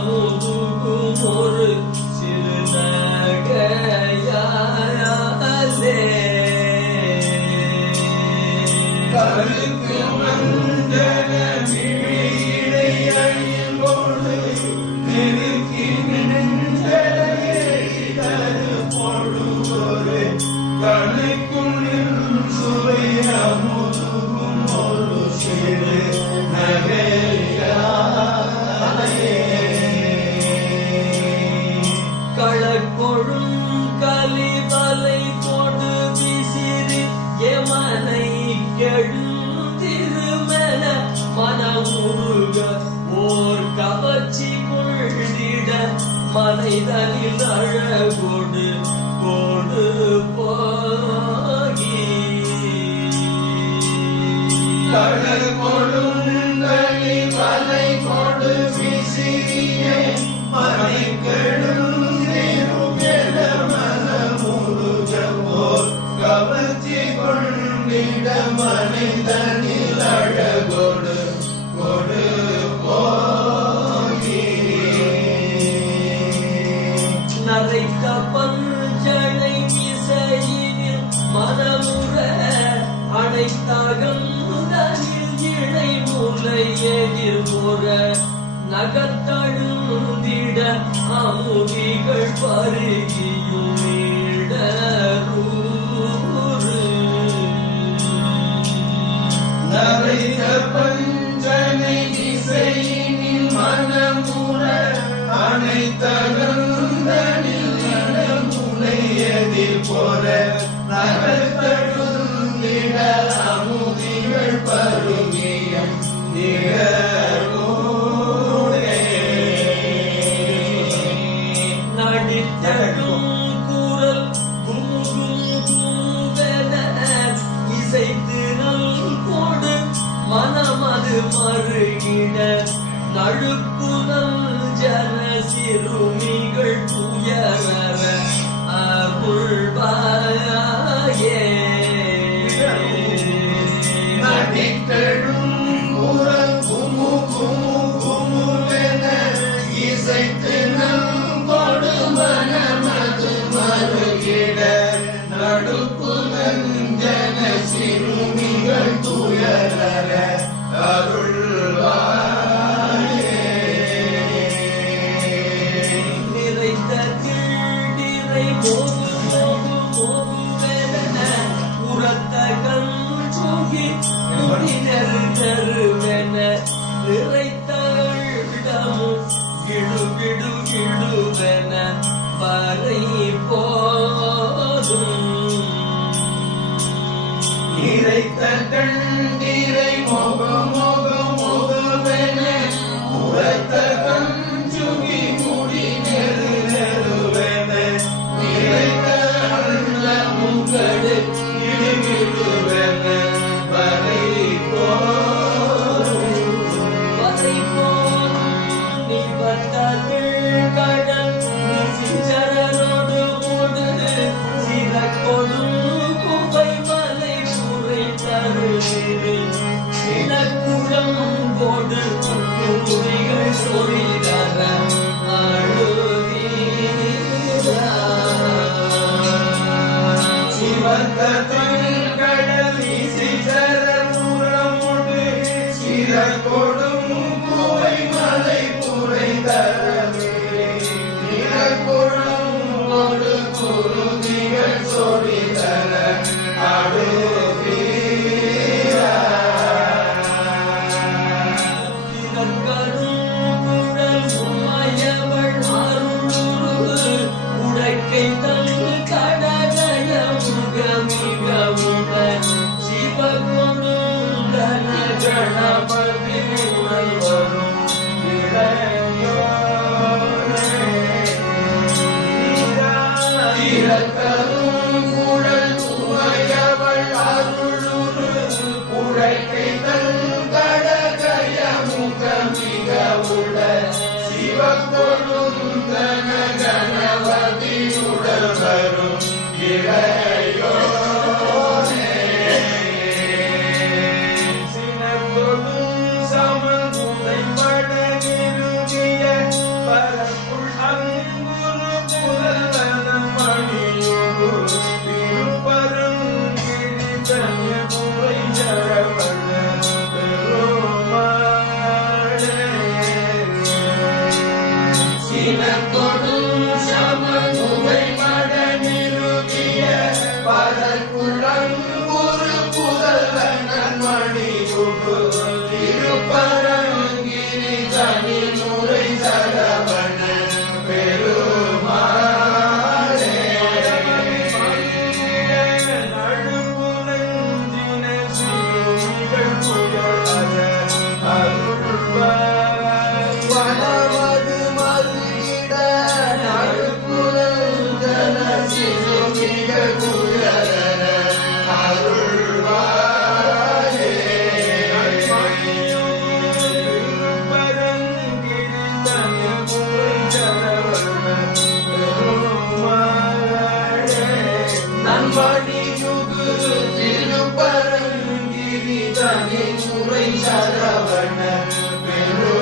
முதுகும் ஒரு சிறு நகையாலே கருக்கு மஞ்சன விழியையில் போடு நெருக்கி நின்று போடுவோரு கண்ணுக்குள் சுவைய முதுகும் ஒரு சிறு நகையாலே களக்கொழும் கலிவலை கொடு விசிறி எமனை கெழுந்திருமென மனமுருக ஓர் கவர்ச்சி கொள்ளிட மனைதனில் அழகொடு கொடு போகி கடல் கொடுங்கலி வலை கொடு விசிறிய மனை கெடும் திருமென மனமுருகவோர் கவர்ச்சி கொண்டிட மனிதனில் அழகொடு கொடு போகி நரைத்த பஞ்சனை இசையினில் மனமுற அனைத்தகந்தனில் இணை முலை எதிர்முற நகத்தழுந்திட அமுதிகள் பருகியுமிடரூறு நரைத்த பஞ்சனை இசையினில் மனமுற அனைத்தகந்தனில் இளமுலை எதிர் போற நகத்தழுந்திட அமுதிகள் பருகியும் நிகழ்வுடே நடித்தடும் குரல் குமுகுமுவென இசைத்து நல்கொடு மனமது மருகிட நழுக்குதல் ஜன சிறுமிகள் துயரற அருள்வாயே நடித்தடும் குரல் குமு குமு குமுவென இசைத்து நல்கொடு மனமது மருகிட நடுப்புதஞ்சன சிறுமிகள் துயரற அருள்வாயே நிறைத்த கீழ்டிரை மோகு மோகு மோகுவென உரத்த கஞ்சுகி முடி நெருவென நிறைத்த இடமும் கிடு கிடு கிடுவென பறை போதும் இறைத்த கண்டிரை மொக மொக மொகவென உரத்த கஞ்சுகி முடி நெரு நெருவென இறைத்த முகடு இடுகிடுவென வரை போரும் வரை போதும் நிபந்தத்தில் கடல் சிச்சரனோடு மூடு சிறக்கொடும் குப்பை மலை முறை தருவிரு சினக்குளம் கொடு குறிகள் சொல்லிதர அழுதீரா சிவத்தத்தில் கடல் சிசர முறமுடு சிறக்கொடும் குவை மலை புரை தரவே நிறக்கொடும் கொடு குருதிகள் சொரிதர அடுவீரா திறக்கரும் குழல் உமையவள் அருளுரு உடைக்கை தன் கடகய முகமிகவுடன் சிவகொடும் கன கணபதி உடல் வரும் திறக்கரும் குழல் உமையவள் அருளுரு உழைக்கை தன் கடகய முகமிகவுட சிவகொடும் தன கணபதியுடன் வரும் இளையோனே சினக்கொடும் சமகுலை பட நிறுவிய நினக்கொடும் சமமுகை மட நிறுவிய பரக்குழங்குரு புதல்வன் நன்மணி சுடு திருப்பரங்கிரி தனி முறை சரவண பெருமாளே நடுப்புலஞ்சின சிறுமிகள் புகழ அருள்வாய் வனவது மருகிட நடுப்புலஞ்சன சிறுமிக குயரன அருள்வாயே நன்மணியுகு திருப்பரங்கிரி தனி முறை சரவண பெரு